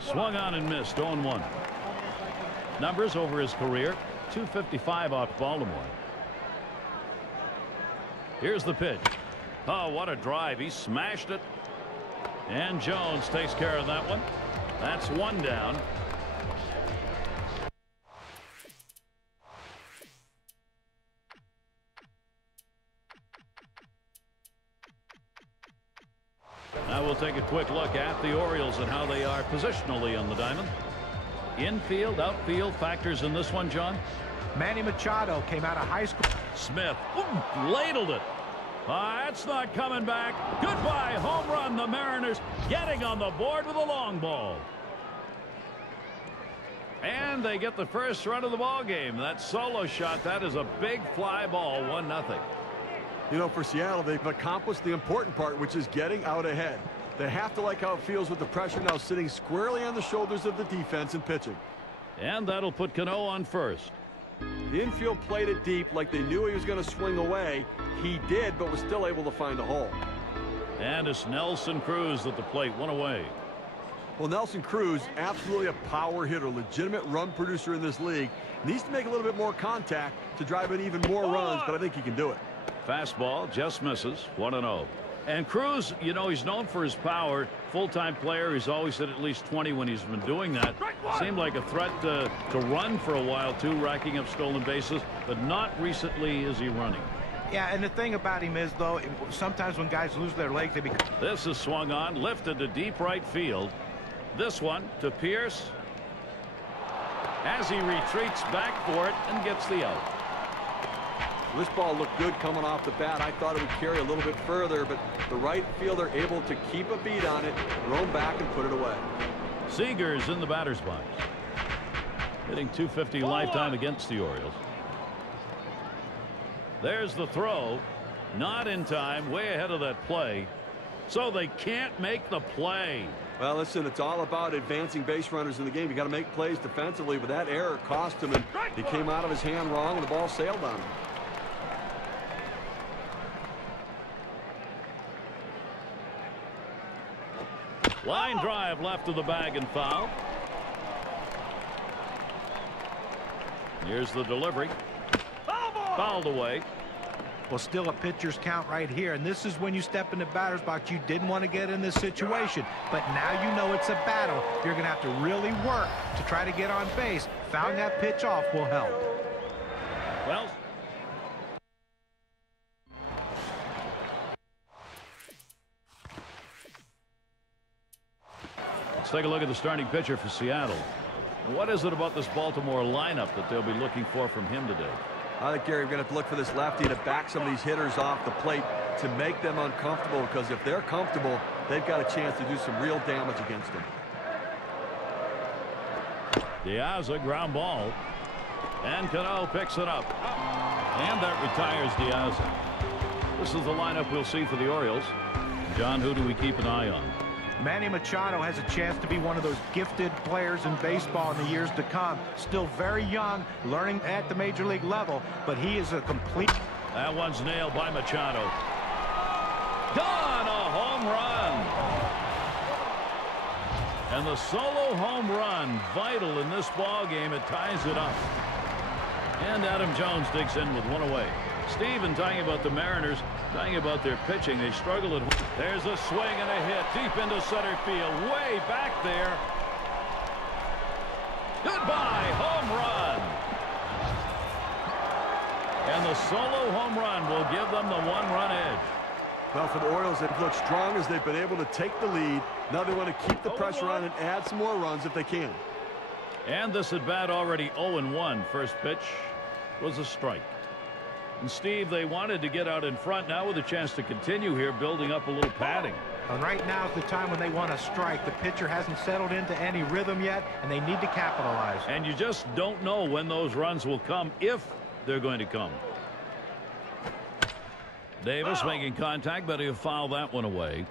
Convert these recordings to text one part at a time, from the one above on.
Swung on and missed. 0-1. Numbers over his career: 255 off Baltimore. Here's the pitch. Oh, what a drive. He smashed it. And Jones takes care of that one. That's one down. Now we'll take a quick look at the Orioles and how they are positionally on the diamond. Infield, outfield factors in this one, John. Manny Machado came out of high school. Smith ladled it. That's not coming back. Goodbye home run. The Mariners getting on the board with a long ball. And they get the first run of the ball game. That solo shot, that is a big fly ball. 1-0. You know, for Seattle, they've accomplished the important part, which is getting out ahead. They have to like how it feels with the pressure now sitting squarely on the shoulders of the defense and pitching. And that'll put Cano on first. The infield played it deep like they knew he was going to swing away. He did, but was still able to find a hole. And it's Nelson Cruz at the plate. One away. Well, Nelson Cruz, absolutely a power hitter, legitimate run producer in this league. Needs to make a little bit more contact to drive in even more runs, but I think he can do it. Fastball just misses. 1-0. And Cruz, you know, he's known for his power. Full-time player. He's always hit at least 20 when he's been doing that. Seemed like a threat to run for a while, too, racking up stolen bases. But not recently is he running. Yeah, and the thing about him is, though, sometimes when guys lose their legs, they become... This is swung on, lifted to deep right field. This one to Pierce as he retreats back for it and gets the out. This ball looked good coming off the bat. I thought it would carry a little bit further, but the right fielder able to keep a beat on it, throw back and put it away. Seager's in the batter's box. Hitting .250 lifetime against the Orioles. There's the throw. Not in time, way ahead of that play. So they can't make the play. Well, listen, it's all about advancing base runners in the game. You got to make plays defensively, but that error cost him, and he came out of his hand wrong, and the ball sailed on him. Line drive left of the bag and foul. Here's the delivery. Fouled away. Well, still a pitcher's count right here, and this is when you step in the batter's box. You didn't want to get in this situation, but now you know it's a battle. You're going to have to really work to try to get on base. Fouling that pitch off will help. Well, let's take a look at the starting pitcher for Seattle. What is it about this Baltimore lineup that they'll be looking for from him today? I think, Gary, we're going to have to look for this lefty to back some of these hitters off the plate to make them uncomfortable, because if they're comfortable, they've got a chance to do some real damage against them. Diaz, a ground ball. And Cano picks it up. And that retires Diaz. This is the lineup we'll see for the Orioles. John, who do we keep an eye on? Manny Machado has a chance to be one of those gifted players in baseball in the years to come. Still very young, learning at the major league level, but he is a complete... That one's nailed by Machado. Gone, a home run. And the solo home run, vital in this ball game. It ties it up. And Adam Jones digs in with one away. Steven talking about the Mariners, talking about their pitching. They struggle at home. There's a swing and a hit deep into center field, way back there. Goodbye, home run. And the solo home run will give them the one-run edge. Well, for the Orioles, they've looked strong as they've been able to take the lead. Now they want to keep the pressure on and add some more runs if they can. And this at bat already 0-1. First pitch was a strike. And Steve, they wanted to get out in front, now with a chance to continue here, building up a little padding. And right now is the time when they want to strike. The pitcher hasn't settled into any rhythm yet, and they need to capitalize. And you just don't know when those runs will come, if they're going to come. Davis making contact, but he'll foul that one away.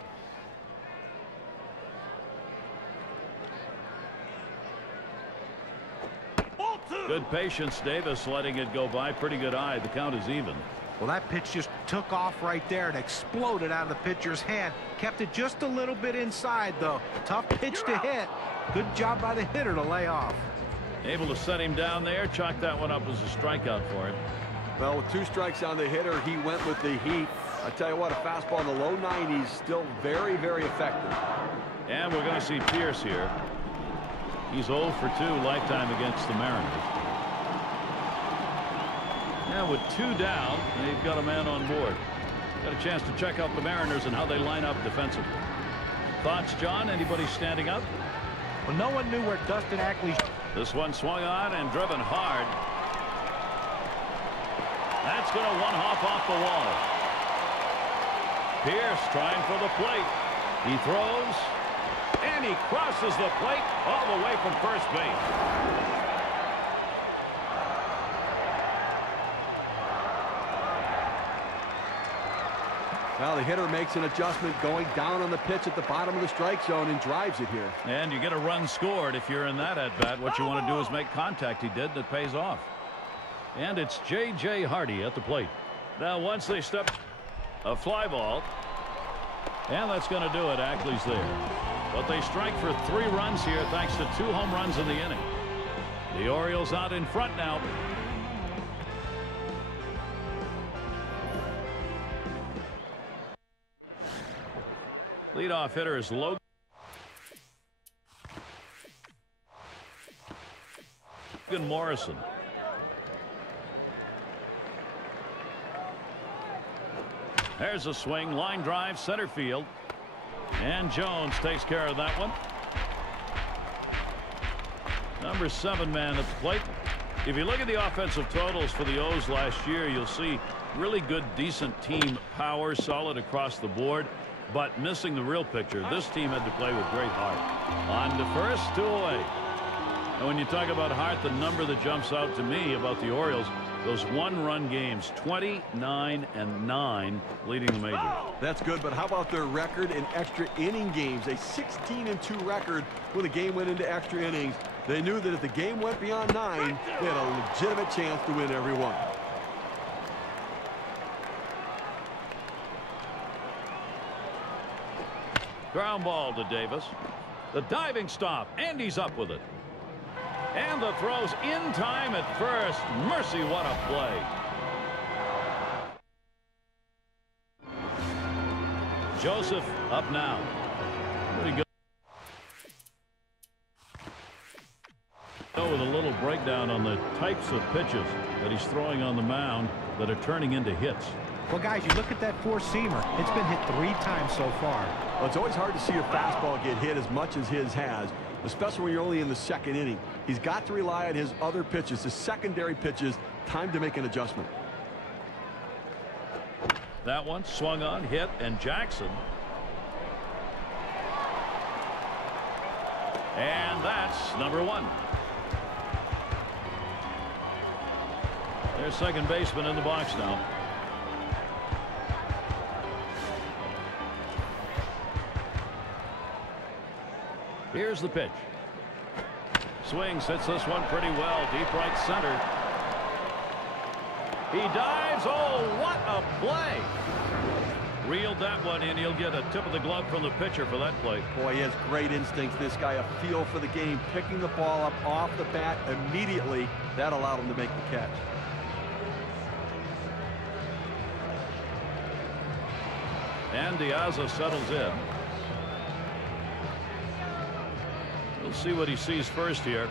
Good patience. Davis letting it go by. Pretty good eye. The count is even. Well, that pitch just took off right there and exploded out of the pitcher's hand. Kept it just a little bit inside, though. Tough pitch to hit. Good job by the hitter to lay off. Able to set him down there. Chalk that one up as a strikeout for him. Well, with 2 strikes on the hitter, he went with the heat. I tell you what, a fastball in the low 90s, still very, very effective. And we're going to see Pierce here. He's 0 for 2 lifetime against the Mariners. Now with 2 down, they've got a man on board. Got a chance to check out the Mariners and how they line up defensively. Thoughts, John? Anybody standing up? Well, no one knew where Dustin Ackley. This one swung on and driven hard. That's going to one-hop off the wall. Pierce trying for the plate. He throws, and he crosses the plate all the way from first base. Well, the hitter makes an adjustment going down on the pitch at the bottom of the strike zone and drives it here. And you get a run scored if you're in that at-bat. What you want to do is make contact. He did. That pays off. And it's J.J. Hardy at the plate. Now once they step a fly ball. And that's going to do it. Ackley's there. But they strike for 3 runs here thanks to 2 home runs in the inning. The Orioles out in front now. Leadoff hitter is Logan Morrison. There's a swing, line drive, center field. And Jones takes care of that one. Number 7 man at the plate. If you look at the offensive totals for the O's last year, you'll see really good, decent team power, solid across the board. But missing the real picture, this team had to play with great heart. On to first, 2 away. And when you talk about heart, the number that jumps out to me about the Orioles, those 1-run games, 29-9, leading the majors. That's good, but how about their record in extra inning games? A 16-2 record when the game went into extra innings. They knew that if the game went beyond 9, they had a legitimate chance to win every one. Ground ball to Davis. The diving stop, and he's up with it. And the throw's in time at first. Mercy, what a play. Joseph up now. Pretty good. With a little breakdown on the types of pitches that he's throwing on the mound that are turning into hits. Well, guys, you look at that 4-seamer. It's been hit 3 times so far. Well, it's always hard to see your fastball get hit as much as his has, especially when you're only in the 2nd inning. He's got to rely on his other pitches, his secondary pitches. Time to make an adjustment. That one swung on, hit, and Jackson. And that's number 1. There's second baseman in the box now. Here's the pitch. Swings, hits this one pretty well. Deep right center. He dives. Oh, what a play. Reeled that one in. He'll get a tip of the glove from the pitcher for that play. Boy, he has great instincts, this guy. A feel for the game. Picking the ball up off the bat immediately. That allowed him to make the catch. And Diaz settles in. We'll see what he sees first here.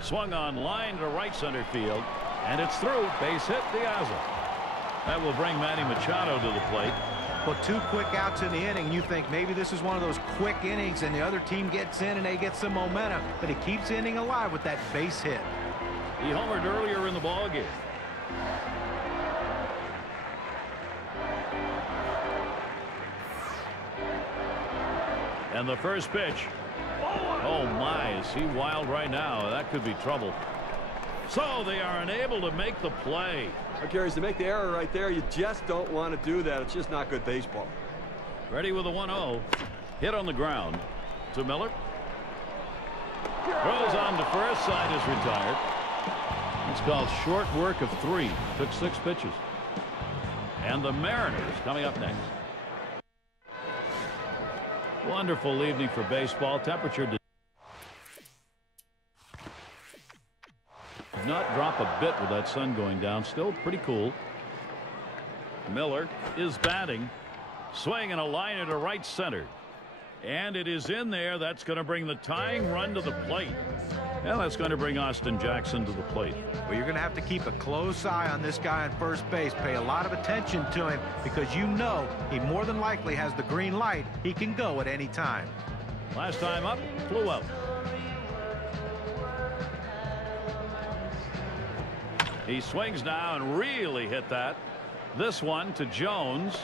Swung on, line to right center field, and it's through. Base hit, Diaz. That will bring Manny Machado to the plate. Well, 2 quick outs in the inning. You think maybe this is one of those quick innings and the other team gets in and they get some momentum, but he keeps the inning alive with that base hit. He homered earlier in the ball game. And the first pitch. Oh my, is he wild right now? That could be trouble. So they are unable to make the play. Gary, to make the error right there, you just don't want to do that. It's just not good baseball. Ready with a 1-0. Hit on the ground to Miller. Throws on to first. Side is retired. That's called short work of 3. Took 6 pitches. And the Mariners coming up next. Wonderful evening for baseball. Temperature did not drop a bit with that sun going down. Still pretty cool. Miller is batting. Swing and a liner to right center. And it is in there. That's going to bring the tying run to the plate. And that's going to bring Austin Jackson to the plate. Well, you're going to have to keep a close eye on this guy on first base. Pay a lot of attention to him because you know he more than likely has the green light. He can go at any time. Last time up, flew out. He swings now and really hit that. This one to Jones.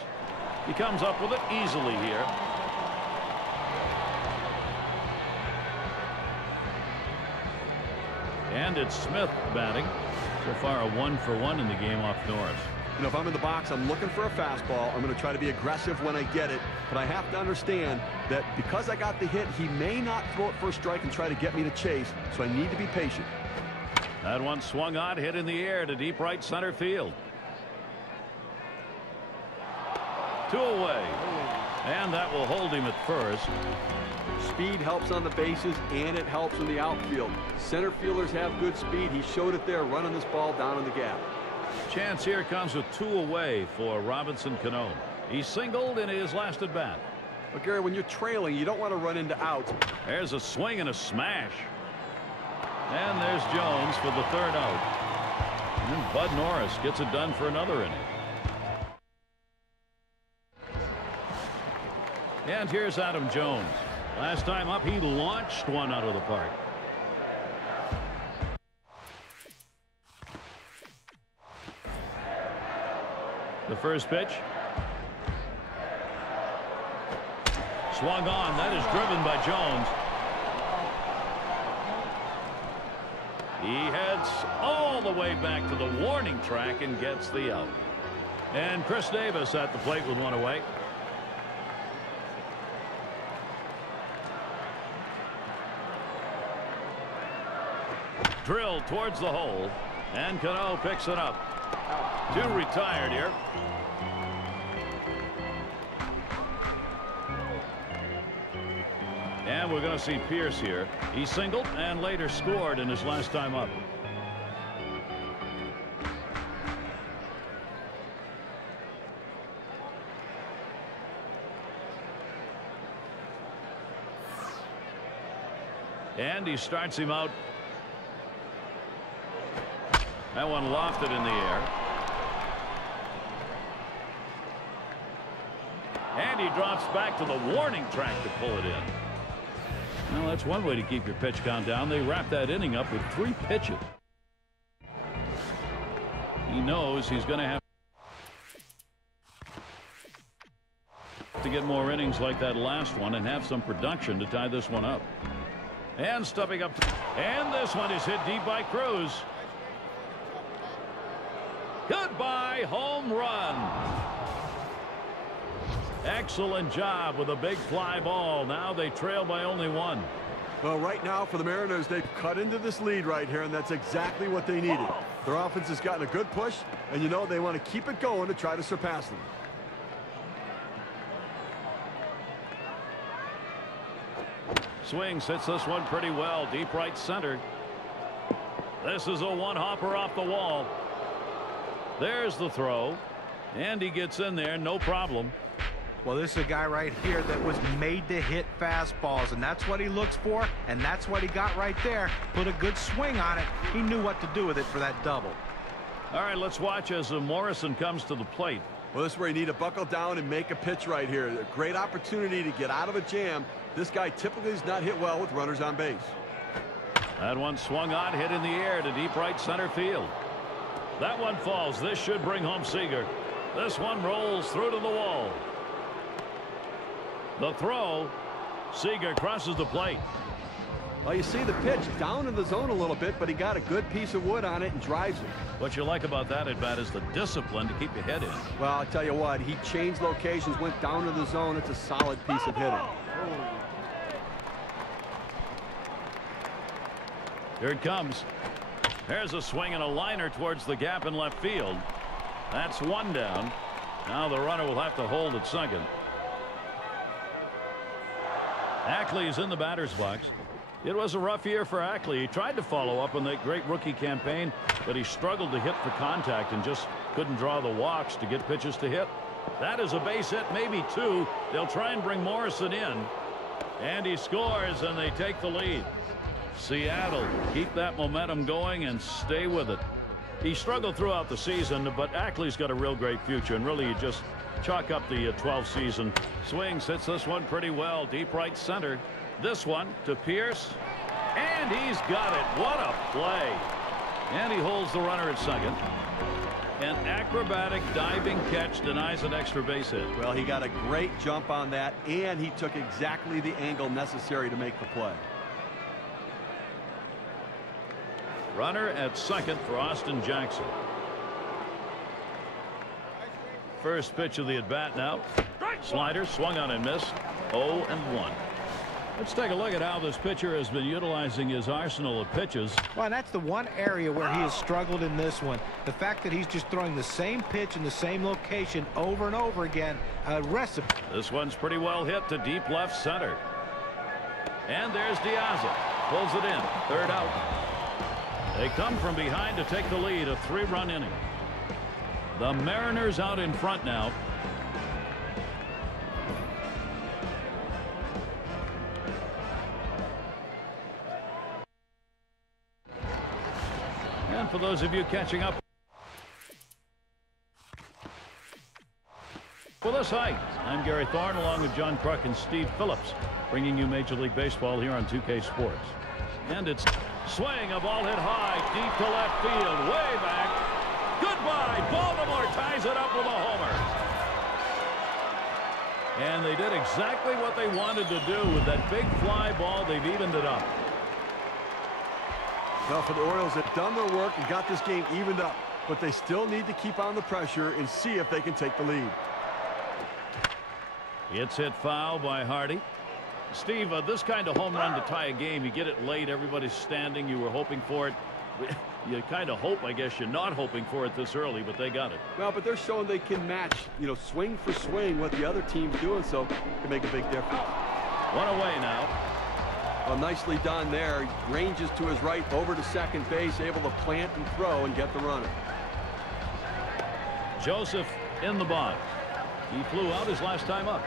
He comes up with it easily here. And it's Smith batting. So far a 1-for-1 in the game off Norris. You know, if I'm in the box, I'm looking for a fastball. I'm going to try to be aggressive when I get it. But I have to understand that because I got the hit, he may not throw it for a strike and try to get me to chase. So I need to be patient. That one swung on, hit in the air to deep right center field. 2 away. And that will hold him at first. Speed helps on the bases, and it helps in the outfield. Center fielders have good speed. He showed it there, running this ball down in the gap. Chance here comes with 2 away for Robinson Cano. He singled in his last at bat. But Gary, when you're trailing, you don't want to run into outs. There's a swing and a smash. And there's Jones for the 3rd out. And then Bud Norris gets it done for another inning. And here's Adam Jones. Last time up, he launched one out of the park. The first pitch. Swung on. That is driven by Jones. He heads all the way back to the warning track and gets the out. And Chris Davis at the plate with 1 away. Drilled towards the hole, and Cano picks it up. 2 retired here. And we're going to see Pierce here. He singled and later scored in his last time up. And he starts him out. That one lofted in the air. And he drops back to the warning track to pull it in. Well, that's one way to keep your pitch count down. They wrap that inning up with 3 pitches. He knows he's going to have to get more innings like that last one and have some production to tie this one up. And stepping up. And this one is hit deep by Cruz. Goodbye home run. Excellent job with a big fly ball. Now they trail by only 1. Well, right now for the Mariners, they've cut into this lead right here, and that's exactly what they needed. Their offense has gotten a good push, and you know they want to keep it going to try to surpass them. Swings, hits this one pretty well. Deep right center. This is a one-hopper off the wall. There's the throw. And he gets in there, no problem. Well, this is a guy right here that was made to hit fastballs, and that's what he looks for, and that's what he got right there. Put a good swing on it. He knew what to do with it for that double. All right, let's watch as Morrison comes to the plate. Well, this is where you need to buckle down and make a pitch right here. A great opportunity to get out of a jam. This guy typically does not hit well with runners on base. That one swung on, hit in the air to deep right center field. That one falls. This should bring home Seager. This one rolls through to the wall. The throw. Seager crosses the plate. Well, you see the pitch down in the zone a little bit, but he got a good piece of wood on it and drives it. What you like about that at bat is the discipline to keep your head in. Well, I'll tell you what, he changed locations, went down to the zone. It's a solid piece of hitting. Here it comes. There's a swing and a liner towards the gap in left field. That's one down. Now the runner will have to hold at second. Ackley's in the batter's box. It was a rough year for Ackley. He tried to follow up on that great rookie campaign, but he struggled to hit for contact and just couldn't draw the walks to get pitches to hit. That is a base hit, maybe two. They'll try and bring Morrison in. And he scores, and they take the lead. Seattle keep that momentum going and stay with it. He struggled throughout the season, but Ackley's got a real great future, and really you just chalk up the 12th season. Swings, hits this one pretty well, deep right center. This one to Pierce, and he's got it. What a play. And he holds the runner at second. An acrobatic diving catch denies an extra base hit. Well, he got a great jump on that, and he took exactly the angle necessary to make the play. Runner at second for Austin Jackson. First pitch of the at bat now. Slider swung on and missed. 0-1. Let's take a look at how this pitcher has been utilizing his arsenal of pitches. Well, that's the one area where he has struggled in this one. The fact that he's just throwing the same pitch in the same location over and over again. A recipe. This one's pretty well hit to deep left center. And there's Diaz. Pulls it in. Third out. They come from behind to take the lead. A 3-run inning. The Mariners out in front now. And for those of you catching up with us, hi, I'm Gary Thorne along with John Kruk and Steve Phillips, bringing you Major League Baseball here on 2K Sports. And it's swing, a ball hit high, deep to left field, way back. Goodbye. Baltimore ties it up with a homer. And they did exactly what they wanted to do with that big fly ball. They've evened it up. Well, for the Orioles, they've done their work and got this game evened up, but they still need to keep on the pressure and see if they can take the lead. It's hit foul by Hardy. Steve, this kind of home run to tie a game, you get it late, everybody's standing, you were hoping for it. You kind of hope, I guess you're not hoping for it this early, but they got it. Well, but they're showing they can match, swing for swing what the other team's doing, so it can make a big difference. One away now. Well, nicely done there. Ranges to his right over to second base, able to plant and throw and get the runner. Joseph in the box. He flew out his last time up.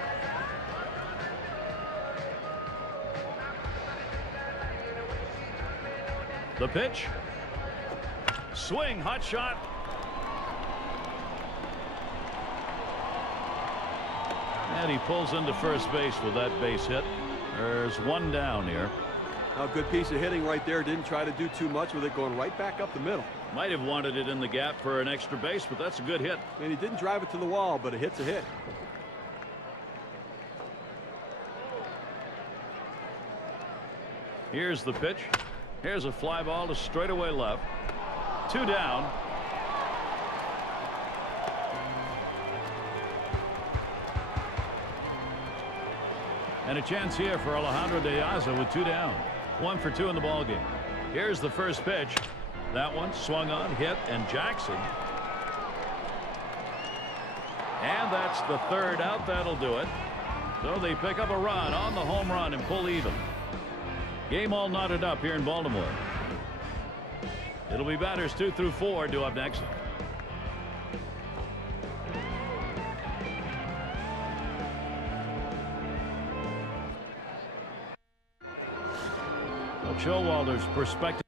The pitch. Swing, hot shot. And he pulls into first base with that base hit. There's one down here. A good piece of hitting right there. Didn't try to do too much with it, going right back up the middle. Might have wanted it in the gap for an extra base, but that's a good hit. And he didn't drive it to the wall, but a hit's a hit. Here's the pitch. Here's a fly ball to straightaway left. 2 down. And a chance here for Alejandro De Aza with 2 down. 1 for 2 in the ballgame. Here's the first pitch. That one swung on, hit, and Jackson. And that's the third out. That'll do it. So they pick up a run on the home run and pull even. Game all knotted up here in Baltimore. It'll be batters 2 through 4 due up next. Showalter's perspective.